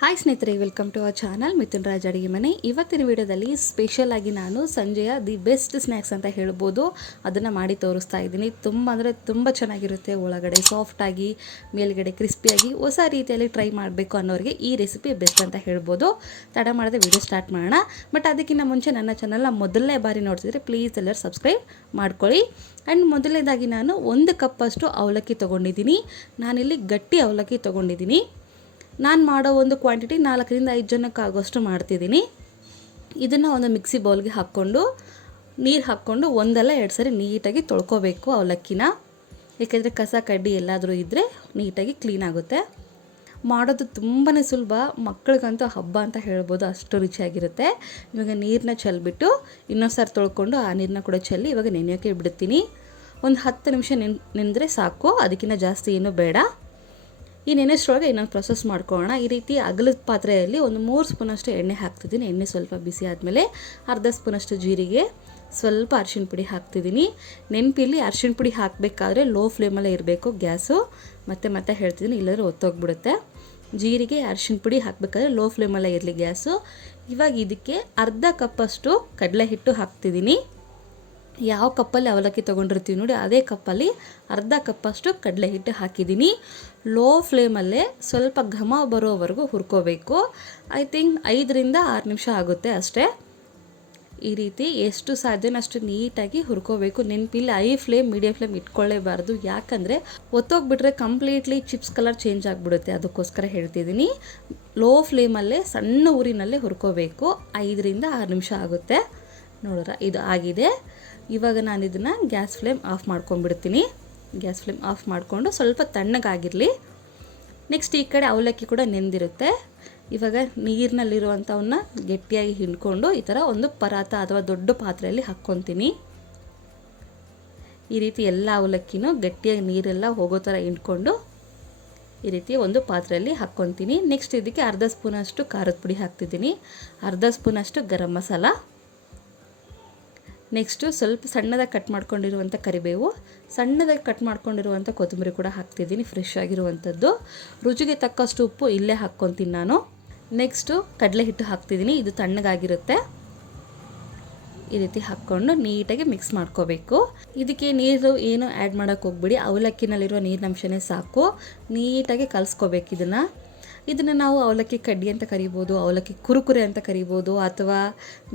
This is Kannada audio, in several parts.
ಹಾಯ್ ಸ್ನೇಹಿತರೆ welcome to our channel Mithun Raj ಅಡುಗೆ ಮನೆ ಇವತ್ತಿನ ವಿಡಿಯೋದಲ್ಲಿ ಸ್ಪೆಷಲ್ ಆಗಿ ನಾನು ಸಂಜೆಯ ದಿ ಬೆಸ್ಟ್ ಸ್ನ್ಯಾಕ್ಸ್ ಅಂತ ಹೇಳ್ಬೋದು. ಅದನ್ನು ಮಾಡಿ ತೋರಿಸ್ತಾ ಇದ್ದೀನಿ. ತುಂಬ ಅಂದರೆ ತುಂಬ ಚೆನ್ನಾಗಿರುತ್ತೆ ಒಳಗಡೆ. ಸಾಫ್ಟಾಗಿ ಮೇಲ್ಗಡೆ ಕ್ರಿಸ್ಪಿಯಾಗಿ ಹೊಸ ರೀತಿಯಲ್ಲಿ ಟ್ರೈ ಮಾಡಬೇಕು ಅನ್ನೋರಿಗೆ ಈ ರೆಸಿಪಿ ಬೆಸ್ಟ್ ಅಂತ ಹೇಳ್ಬೋದು. ತಡ ಮಾಡದೆ ವಿಡಿಯೋ ಸ್ಟಾರ್ಟ್ ಮಾಡೋಣ. ಬಟ್ ಅದಕ್ಕಿಂತ ಮುಂಚೆ ನನ್ನ ಚಾನಲ್ನ ಮೊದಲನೇ ಬಾರಿ ನೋಡ್ತಿದ್ರೆ ಪ್ಲೀಸ್ ಎಲ್ಲರೂ ಸಬ್ಸ್ಕ್ರೈಬ್ ಮಾಡ್ಕೊಳ್ಳಿ. ಆ್ಯಂಡ್ ಮೊದಲನೇದಾಗಿ ನಾನು ಒಂದು ಕಪ್ಪಷ್ಟು ಅವಲಕ್ಕಿ ತೊಗೊಂಡಿದ್ದೀನಿ. ನಾನಿಲ್ಲಿ ಗಟ್ಟಿ ಅವಲಕ್ಕಿ ತೊಗೊಂಡಿದ್ದೀನಿ. ನಾನು ಮಾಡೋ ಒಂದು ಕ್ವಾಂಟಿಟಿ ನಾಲ್ಕರಿಂದ ಐದು ಜನಕ್ಕೆ ಆಗೋಷ್ಟು ಮಾಡ್ತಿದ್ದೀನಿ. ಇದನ್ನು ಒಂದು ಮಿಕ್ಸಿ ಬೌಲ್ಗೆ ಹಾಕ್ಕೊಂಡು, ನೀರು ಹಾಕ್ಕೊಂಡು ಒಂದಲ್ಲ ಎರಡು ಸರಿ ನೀಟಾಗಿ ತೊಳ್ಕೊಬೇಕು ಅವಲಕ್ಕಿನ. ಏಕೆಂದರೆ ಕಸ, ಕಡ್ಡಿ ಎಲ್ಲಾದರೂ ಇದ್ದರೆ ನೀಟಾಗಿ ಕ್ಲೀನ್ ಆಗುತ್ತೆ. ಮಾಡೋದು ತುಂಬಾ ಸುಲಭ. ಮಕ್ಕಳಿಗಂತೂ ಹಬ್ಬ ಅಂತ ಹೇಳ್ಬೋದು, ಅಷ್ಟು ರುಚಿಯಾಗಿರುತ್ತೆ. ಇವಾಗ ನೀರನ್ನ ಚೆಲ್ಬಿಟ್ಟು ಇನ್ನೊಂದು ಸಾರಿ ತೊಳ್ಕೊಂಡು ಆ ನೀರನ್ನ ಕೂಡ ಚೆಲ್ಲಿ ಇವಾಗ ನೆನೆಯೋಕ್ಕೆ ಬಿಡ್ತೀನಿ. ಒಂದು ಹತ್ತು ನಿಮಿಷ ನೆನ್, ನೆಂದರೆ ಸಾಕು. ಅದಕ್ಕಿಂತ ಜಾಸ್ತಿ ಏನೂ ಬೇಡ. ಈ ನೆನೆಸ್ಟ್ರೊಳಗೆ ಇನ್ನೊಂದು ಪ್ರೊಸೆಸ್ ಮಾಡ್ಕೊಳ್ಳೋಣ. ಈ ರೀತಿ ಅಗಲದ ಪಾತ್ರೆಯಲ್ಲಿ ಒಂದು ಮೂರು ಸ್ಪೂನಷ್ಟು ಎಣ್ಣೆ ಹಾಕ್ತಿದ್ದೀನಿ. ಎಣ್ಣೆ ಸ್ವಲ್ಪ ಬಿಸಿ ಆದಮೇಲೆ ಅರ್ಧ ಸ್ಪೂನಷ್ಟು ಜೀರಿಗೆ, ಸ್ವಲ್ಪ ಅರ್ಶಿನ ಪುಡಿ ಹಾಕ್ತಿದ್ದೀನಿ. ನೆನಪಿಲ್ಲಿ ಅರ್ಶಿಣ ಪುಡಿ ಹಾಕಬೇಕಾದ್ರೆ ಲೋ ಫ್ಲೇಮಲ್ಲೇ ಇರಬೇಕು ಗ್ಯಾಸು. ಮತ್ತೆ ಮತ್ತೆ ಹೇಳ್ತಿದ್ದೀನಿ, ಇಲ್ಲಾಂದರೆ ಒತ್ತೋಗ್ಬಿಡುತ್ತೆ. ಜೀರಿಗೆ, ಅರ್ಶಿಣ ಪುಡಿ ಹಾಕಬೇಕಾದ್ರೆ ಲೋ ಫ್ಲೇಮಲ್ಲೇ ಇರಲಿ ಗ್ಯಾಸು. ಇವಾಗ ಇದಕ್ಕೆ ಅರ್ಧ ಕಪ್ಪಷ್ಟು ಕಡಲೆ ಹಿಟ್ಟು ಹಾಕ್ತಿದ್ದೀನಿ. ಯಾವ ಕಪ್ಪಲ್ಲಿ ಅವಲಕ್ಕಿ ತೊಗೊಂಡಿರ್ತೀವಿ ನೋಡಿ, ಅದೇ ಕಪ್ಪಲ್ಲಿ ಅರ್ಧ ಕಪ್ಪಷ್ಟು ಕಡಲೆ ಹಿಟ್ಟು ಹಾಕಿದ್ದೀನಿ. ಲೋ ಫ್ಲೇಮಲ್ಲೇ ಸ್ವಲ್ಪ ಘಮ ಬರೋವರೆಗೂ ಹುರ್ಕೋಬೇಕು. ಐ ಥಿಂಕ್ ಐದರಿಂದ ಆರು ನಿಮಿಷ ಆಗುತ್ತೆ ಅಷ್ಟೇ. ಈ ರೀತಿ ಎಷ್ಟು ಸಾಧ್ಯನೋ ಅಷ್ಟು ನೀಟಾಗಿ ಹುರ್ಕೋಬೇಕು. ನೆನಪಿಲ್ಲ ಐ ಫ್ಲೇಮ್ ಮೀಡಿಯಂ ಫ್ಲೇಮ್ ಇಟ್ಕೊಳ್ಳೇಬಾರ್ದು. ಯಾಕಂದರೆ ಒತ್ತೋಗ್ಬಿಟ್ರೆ ಕಂಪ್ಲೀಟ್ಲಿ ಚಿಪ್ಸ್ ಕಲರ್ ಚೇಂಜ್ ಆಗಿಬಿಡುತ್ತೆ. ಅದಕ್ಕೋಸ್ಕರ ಹೇಳ್ತಿದ್ದೀನಿ. ಲೋ ಫ್ಲೇಮಲ್ಲೇ ಸಣ್ಣ ಊರಿನಲ್ಲೇ ಹುರ್ಕೋಬೇಕು. ಐದರಿಂದ ಆರು ನಿಮಿಷ ಆಗುತ್ತೆ. ನೋಡ್ರ, ಇದು ಆಗಿದೆ. ಇವಾಗ ನಾನು ಇದನ್ನು ಗ್ಯಾಸ್ ಫ್ಲೇಮ್ ಆಫ್ ಮಾಡ್ಕೊಂಡ್ಬಿಡ್ತೀನಿ. ಗ್ಯಾಸ್ ಫ್ಲೇಮ್ ಆಫ್ ಮಾಡಿಕೊಂಡು ಸ್ವಲ್ಪ ತಣ್ಣಗಾಗಿರಲಿ. ನೆಕ್ಸ್ಟ್ ಈ ಕಡೆ ಅವಲಕ್ಕಿ ಕೂಡ ನೆಂದಿರುತ್ತೆ. ಇವಾಗ ನೀರಿನಲ್ಲಿರುವಂಥವನ್ನ ಗಟ್ಟಿಯಾಗಿ ಹಿಂಡ್ಕೊಂಡು ಈ ಥರ ಒಂದು ಪರಾತ ಅಥವಾ ದೊಡ್ಡ ಪಾತ್ರೆಯಲ್ಲಿ ಹಾಕ್ಕೊತೀನಿ. ಈ ರೀತಿ ಎಲ್ಲ ಅವಲಕ್ಕಿನೂ ಗಟ್ಟಿಯಾಗಿ ನೀರೆಲ್ಲ ಹೋಗೋ ಥರ ಹಿಂಡ್ಕೊಂಡು ಈ ರೀತಿ ಒಂದು ಪಾತ್ರೆಯಲ್ಲಿ ಹಾಕ್ಕೊತೀನಿ. ನೆಕ್ಸ್ಟ್ ಇದಕ್ಕೆ ಅರ್ಧ ಸ್ಪೂನಷ್ಟು ಖಾರದ ಪುಡಿ ಹಾಕ್ತಿದ್ದೀನಿ. ಅರ್ಧ ಸ್ಪೂನಷ್ಟು ಗರಂ ಮಸಾಲ. ನೆಕ್ಸ್ಟು ಸ್ವಲ್ಪ ಸಣ್ಣದಾಗಿ ಕಟ್ ಮಾಡ್ಕೊಂಡಿರುವಂಥ ಕರಿಬೇವು. ಸಣ್ಣದಾಗಿ ಕಟ್ ಮಾಡ್ಕೊಂಡಿರುವಂಥ ಕೊತ್ತಂಬರಿ ಕೂಡ ಹಾಕ್ತಿದ್ದೀನಿ ಫ್ರೆಶ್ ಆಗಿರುವಂಥದ್ದು ರುಚಿಗೆ ತಕ್ಕಷ್ಟು ಉಪ್ಪು ಇಲ್ಲೇ ಹಾಕ್ಕೊತೀನಿ ನಾನು. ನೆಕ್ಸ್ಟು ಕಡಲೆ ಹಿಟ್ಟು ಹಾಕ್ತಿದ್ದೀನಿ. ಇದು ತಣ್ಣಗಾಗಿರುತ್ತೆ. ಈ ರೀತಿ ಹಾಕ್ಕೊಂಡು ನೀಟಾಗಿ ಮಿಕ್ಸ್ ಮಾಡ್ಕೋಬೇಕು. ಇದಕ್ಕೆ ನೀರು ಏನು ಆ್ಯಡ್ ಮಾಡೋಕ್ಕೆ ಹೋಗ್ಬಿಡಿ. ಅವಲಕ್ಕಿನಲ್ಲಿರೋ ನೀರಿನಂಶನೇ ಸಾಕು. ನೀಟಾಗಿ ಕಲಿಸ್ಕೋಬೇಕು ಇದನ್ನು. ಇದನ್ನು ನಾವು ಅವಲಕ್ಕಿ ಕಡ್ಡಿ ಅಂತ ಕರಿಬೋದು, ಅವಲಕ್ಕಿ ಕುರುಕುರೆ ಅಂತ ಕರಿಬೋದು, ಅಥವಾ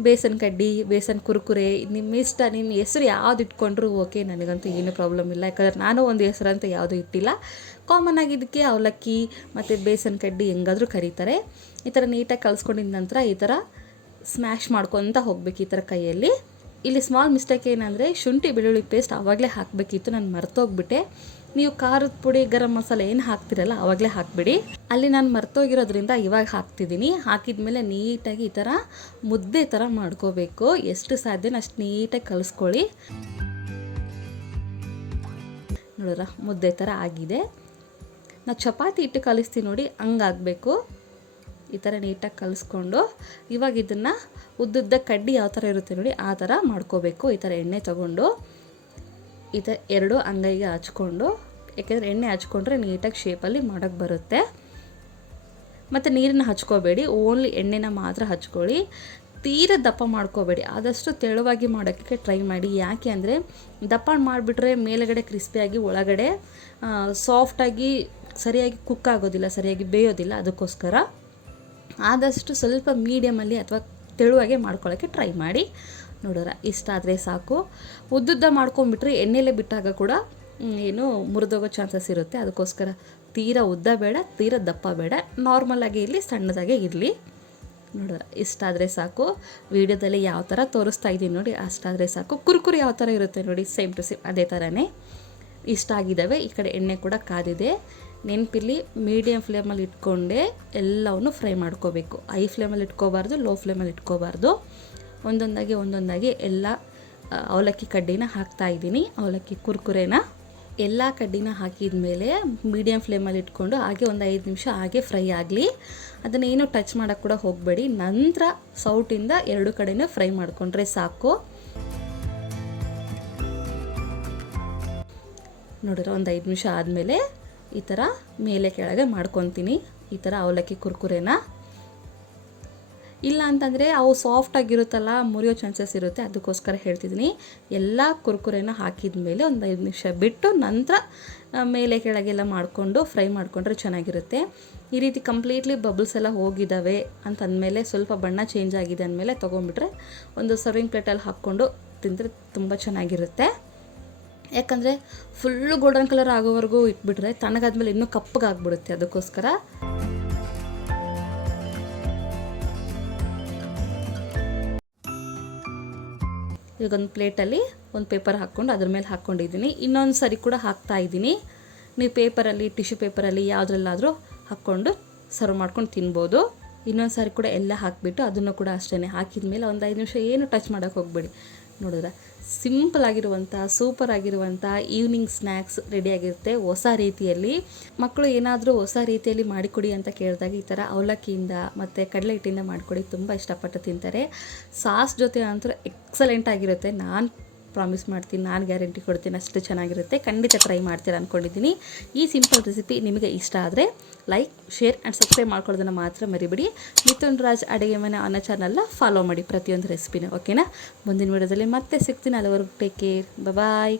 ಬೇಸನ್ ಕಡ್ಡಿ, ಬೇಸನ್ ಕುರುಕುರೆ, ನಿಮ್ಮ ಇಷ್ಟ, ನಿಮ್ಮ ಹೆಸರು ಯಾವ್ದು ಇಟ್ಕೊಂಡ್ರೂ ಓಕೆ ನನಗಂತೂ ಏನೂ ಪ್ರಾಬ್ಲಮ್ ಇಲ್ಲ. ಯಾಕಂದ್ರೆ ನಾನು ಒಂದು ಹೆಸರು ಅಂತ ಯಾವುದೂ ಇಟ್ಟಿಲ್ಲ. ಕಾಮನ್ ಆಗಿ ಇದಕ್ಕೆ ಅವಲಕ್ಕಿ ಮತ್ತು ಬೇಸನ್ ಕಡ್ಡಿ ಹೆಂಗಾದರೂ ಕರೀತಾರೆ. ಈ ಥರ ನೀಟಾಗಿ ಕಲಿಸ್ಕೊಂಡಿದ ನಂತರ ಈ ಥರ ಸ್ಮ್ಯಾಶ್ ಮಾಡ್ಕೊತ ಹೋಗ್ಬೇಕು ಈ ಥರ ಕೈಯಲ್ಲಿ. ಇಲ್ಲಿ ಸ್ಮಾಲ್ ಮಿಸ್ಟೇಕ್ ಏನಂದರೆ ಶುಂಠಿ, ಬೆಳ್ಳುಳ್ಳಿ ಪೇಸ್ಟ್ ಆವಾಗಲೇ ಹಾಕಬೇಕಿತ್ತು, ನಾನು ಮರ್ತೋಗ್ಬಿಟ್ಟೆ. ನೀವು ಖಾರದ ಪುಡಿ, ಗರಂ ಮಸಾಲೆ ಏನು ಹಾಕ್ತಿರಲ್ಲ, ಅವಾಗಲೇ ಹಾಕ್ಬಿಡಿ. ಅಲ್ಲಿ ನಾನು ಮರ್ತೋಗಿರೋದ್ರಿಂದ ಇವಾಗ ಹಾಕ್ತಿದ್ದೀನಿ ಹಾಕಿದ್ಮೇಲೆ ನೀಟಾಗಿ ಈ ಥರ ಮುದ್ದೆ ಥರ ಮಾಡ್ಕೋಬೇಕು. ಎಷ್ಟು ಸಾಧ್ಯನ ಅಷ್ಟು ನೀಟಾಗಿ ಕಲಿಸ್ಕೊಳ್ಳಿ. ನೋಡ್ರ, ಮುದ್ದೆ ಥರ ಆಗಿದೆ. ನಾವು ಚಪಾತಿ ಇಟ್ಟು ಕಲಿಸ್ತೀನಿ ನೋಡಿ, ಹಂಗಾಗಬೇಕು. ಈ ಥರ ನೀಟಾಗಿ ಕಲಿಸ್ಕೊಂಡು, ಇವಾಗ ಇದನ್ನು ಉದ್ದುದ್ದ ಕಡ್ಡಿ ಯಾವ ಥರ ಇರುತ್ತೆ ನೋಡಿ, ಆ ಥರ ಮಾಡ್ಕೋಬೇಕು. ಈ ಥರ ಎಣ್ಣೆ ತೊಗೊಂಡು. ಈ ಎರಡು ಅಂಗೈಗೆ ಹಚ್ಕೊಂಡು, ಯಾಕೆಂದರೆ ಎಣ್ಣೆ ಹಚ್ಕೊಂಡ್ರೆ ನೀಟಾಗಿ ಶೇಪಲ್ಲಿ ಮಾಡೋಕ್ಕೆ ಬರುತ್ತೆ. ಮತ್ತು ನೀರನ್ನ ಹಚ್ಕೋಬೇಡಿ ಓನ್ಲಿ ಎಣ್ಣೆನ ಮಾತ್ರ ಹಚ್ಕೊಳ್ಳಿ. ತೀರ ದಪ್ಪ ಮಾಡ್ಕೋಬೇಡಿ, ಆದಷ್ಟು ತೆಳುವಾಗಿ ಮಾಡೋಕ್ಕೆ ಟ್ರೈ ಮಾಡಿ. ಯಾಕೆ ಅಂದರೆ, ದಪ್ಪ ಮಾಡಿಬಿಟ್ರೆ ಮೇಲುಗಡೆ ಕ್ರಿಸ್ಪಿಯಾಗಿ ಒಳಗಡೆ ಸಾಫ್ಟಾಗಿ ಸರಿಯಾಗಿ ಕುಕ್ ಆಗೋದಿಲ್ಲ, ಸರಿಯಾಗಿ ಬೇಯೋದಿಲ್ಲ ಅದಕ್ಕೋಸ್ಕರ. ಆದಷ್ಟು ಸ್ವಲ್ಪ ಮೀಡಿಯಮಲ್ಲಿ ಅಥವಾ ತೆಳುವಾಗೆ ಮಾಡ್ಕೊಳ್ಳೋಕ್ಕೆ ಟ್ರೈ ಮಾಡಿ. ನೋಡೋರ ಇಷ್ಟ ಆದರೆ ಸಾಕು. ಉದ್ದುದ್ದ ಮಾಡ್ಕೊಂಬಿಟ್ರೆ ಎಣ್ಣೆಲೇ ಬಿಟ್ಟಾಗ ಕೂಡ ಏನು ಮುರಿದೋಗೋ ಚಾನ್ಸಸ್ ಇರುತ್ತೆ. ಅದಕ್ಕೋಸ್ಕರ ತೀರಾ ಉದ್ದ ಬೇಡ, ತೀರಾ ದಪ್ಪ ಬೇಡ. ನಾರ್ಮಲಾಗಿ ಇರಲಿ, ಸಣ್ಣದಾಗೆ ಇರಲಿ. ನೋಡೋರ ಇಷ್ಟ ಆದರೆ ಸಾಕು. ವೀಡಿಯೋದಲ್ಲಿ ಯಾವ ಥರ ತೋರಿಸ್ತಾ ಇದ್ದೀನಿ ನೋಡಿ ಅಷ್ಟಾದರೆ ಸಾಕು. ಕುರ್ಕುರಿ ಯಾವ ಥರ ಇರುತ್ತೆ ನೋಡಿ ಸೇಮ್ ಟು ಸೇಮ್ ಅದೇ ಥರನೇ ಇಷ್ಟ ಆಗಿದ್ದಾವೆ ಈ ಕಡೆ ಎಣ್ಣೆ ಕೂಡ ಕಾದಿದೆ. ನೆನಪಿಲ್ಲಿ ಮೀಡಿಯಮ್ ಫ್ಲೇಮಲ್ಲಿ ಇಟ್ಕೊಂಡೆ, ಎಲ್ಲವನ್ನು ಫ್ರೈ ಮಾಡ್ಕೋಬೇಕು. ಐ ಫ್ಲೇಮಲ್ಲಿ ಇಟ್ಕೋಬಾರ್ದು ಲೋ ಫ್ಲೇಮಲ್ಲಿ ಇಟ್ಕೋಬಾರ್ದು. ಒಂದೊಂದಾಗಿ ಒಂದೊಂದಾಗಿ ಎಲ್ಲ ಅವಲಕ್ಕಿ ಕಡ್ಡಿನ ಹಾಕ್ತಾ ಇದ್ದೀನಿ. ಅವಲಕ್ಕಿ ಕುರ್ಕುರೆನ ಎಲ್ಲ ಕಡ್ಡಿನ ಹಾಕಿದ ಮೇಲೆ ಮೀಡಿಯಂ ಫ್ಲೇಮಲ್ಲಿ ಇಟ್ಕೊಂಡು ಹಾಗೆ ಒಂದು ಐದು ನಿಮಿಷ ಹಾಗೆ ಫ್ರೈ ಆಗಲಿ. ಅದನ್ನೇನು ಟಚ್ ಮಾಡೋಕ್ಕೆ ಕೂಡ ಹೋಗಬೇಡಿ. ನಂತರ ಸೌಟಿಂದ ಎರಡು ಕಡೆನೂ ಫ್ರೈ ಮಾಡಿಕೊಂಡ್ರೆ ಸಾಕು. ನೋಡಿದ್ರೆ ಒಂದು ಐದು ನಿಮಿಷ ಆದಮೇಲೆ ಈ ಥರ ಮೇಲೆ ಕೆಳಗೆ ಮಾಡ್ಕೊತೀನಿ. ಈ ಥರ ಅವಲಕ್ಕಿ ಕುರ್ಕುರೆನ ಇಲ್ಲ ಅಂತಂದರೆ ಅವು ಸಾಫ್ಟ್ ಆಗಿರುತ್ತಲ್ಲ, ಮುರಿಯೋ ಚಾನ್ಸಸ್ ಇರುತ್ತೆ. ಅದಕ್ಕೋಸ್ಕರ ಹೇಳ್ತಿದ್ದೀನಿ ಎಲ್ಲ ಕುರ್ಕುರೆನ ಹಾಕಿದ ಮೇಲೆ ಒಂದು ಐದು ನಿಮಿಷ ಬಿಟ್ಟು ನಂತರ ಮೇಲೆ ಕೆಳಗೆಲ್ಲ ಮಾಡಿಕೊಂಡು ಫ್ರೈ ಮಾಡಿಕೊಂಡ್ರೆ ಚೆನ್ನಾಗಿರುತ್ತೆ. ಈ ರೀತಿ ಕಂಪ್ಲೀಟ್ಲಿ ಬಬಲ್ಸ್ ಎಲ್ಲ ಹೋಗಿದ್ದಾವೆ ಅಂತ ಅಂದಮೇಲೆ ಸ್ವಲ್ಪ ಬಣ್ಣ ಚೇಂಜ್ ಆಗಿದೆ ಅಂದಮೇಲೆ ತೊಗೊಂಬಿಟ್ರೆ ಒಂದು ಸರ್ವಿಂಗ್ ಪ್ಲೇಟಲ್ಲಿ ಹಾಕ್ಕೊಂಡು ತಿಂದರೆ ತುಂಬ ಚೆನ್ನಾಗಿರುತ್ತೆ. ಯಾಕಂದರೆ ಫುಲ್ಲು ಗೋಲ್ಡನ್ ಕಲರ್ ಆಗೋವರೆಗೂ ಇಟ್ಬಿಟ್ರೆ ತಣ್ಣಗಾದ್ಮೇಲೆ ಇನ್ನೂ ಕಪ್ಪಗಾಗ್ಬಿಡುತ್ತೆ ಅದಕ್ಕೋಸ್ಕರ ಈಗ ಒಂದು ಪ್ಲೇಟಲ್ಲಿ ಒಂದು ಪೇಪರ್ ಹಾಕ್ಕೊಂಡು ಅದ್ರ ಮೇಲೆ ಹಾಕ್ಕೊಂಡಿದ್ದೀನಿ. ಇನ್ನೊಂದು ಸರಿ ಕೂಡ ಹಾಕ್ತಾ ಇದ್ದೀನಿ. ನೀವು ಪೇಪರಲ್ಲಿ, ಟಿಶ್ಯೂ ಪೇಪರಲ್ಲಿ ಯಾವುದ್ರಲ್ಲಾದರೂ ಹಾಕ್ಕೊಂಡು ಸರ್ವ್ ಮಾಡ್ಕೊಂಡು ತಿನ್ಬೋದು. ಇನ್ನೊಂದು ಸಾರಿ ಕೂಡ ಎಲ್ಲ ಹಾಕಿಬಿಟ್ಟು ಅದನ್ನು ಕೂಡ ಅಷ್ಟೇ ಹಾಕಿದ ಮೇಲೆ ಒಂದು ಐದು ನಿಮಿಷ ಏನು ಟಚ್ ಮಾಡೋಕ್ಕೆ ಹೋಗ್ಬೇಡಿ. ನೋಡಿದ್ರೆ ಸಿಂಪಲ್ ಆಗಿರುವಂಥ, ಸೂಪರ್ ಆಗಿರುವಂಥ ಈವ್ನಿಂಗ್ ಸ್ನ್ಯಾಕ್ಸ್ ರೆಡಿಯಾಗಿರುತ್ತೆ ಹೊಸ ರೀತಿಯಲ್ಲಿ. ಮಕ್ಕಳು ಏನಾದರೂ ಹೊಸ ರೀತಿಯಲ್ಲಿ ಮಾಡಿಕೊಡಿ ಅಂತ ಕೇಳಿದಾಗ ಈ ಥರ ಅವಲಕ್ಕಿಯಿಂದ ಮತ್ತು ಕಡಲೆ ಹಿಟ್ಟಿಂದ ಮಾಡಿಕೊಡಿ ತುಂಬ ಇಷ್ಟಪಟ್ಟು ತಿಂತಾರೆ. ಸಾಸ್ ಜೊತೆ ಅಂತೂ ಎಕ್ಸಲೆಂಟ್ ಆಗಿರುತ್ತೆ. ನಾನು ಪ್ರಾಮಿಸ್ ಮಾಡ್ತೀನಿ, ನಾನು ಗ್ಯಾರಂಟಿ ಕೊಡ್ತೀನಿ, ಅಷ್ಟು ಚೆನ್ನಾಗಿರುತ್ತೆ. ಖಂಡಿತ ಟ್ರೈ ಮಾಡ್ತೀರಾ ಅಂದ್ಕೊಂಡಿದ್ದೀನಿ ಈ ಸಿಂಪಲ್ ರೆಸಿಪಿ ನಿಮಗೆ ಇಷ್ಟ ಆದರೆ ಲೈಕ್ ಶೇರ್ ಆ್ಯಂಡ್ ಸಬ್ಸ್ಕ್ರೈಬ್ ಮಾಡ್ಕೊಳ್ಳೋದನ್ನು ಮಾತ್ರ ಮರಿಬೇಡಿ. ಮಿಥುನ್ ರಾಜ್ ಅಡುಗೆ ಮನೆ ಅನ್ನ ಚಾನಲ್ನ ಫಾಲೋ ಮಾಡಿ ಪ್ರತಿಯೊಂದು ರೆಸಿಪಿನ ಓಕೆನಾ ಮುಂದಿನ ವಿಡಿಯೋದಲ್ಲಿ ಮತ್ತೆ ಸಿಗ್ತೀನಿ. ಅಲ್ಲಿವರೆಗೂ ಟೇಕ್ ಕೇರ್ ಬಾಯ್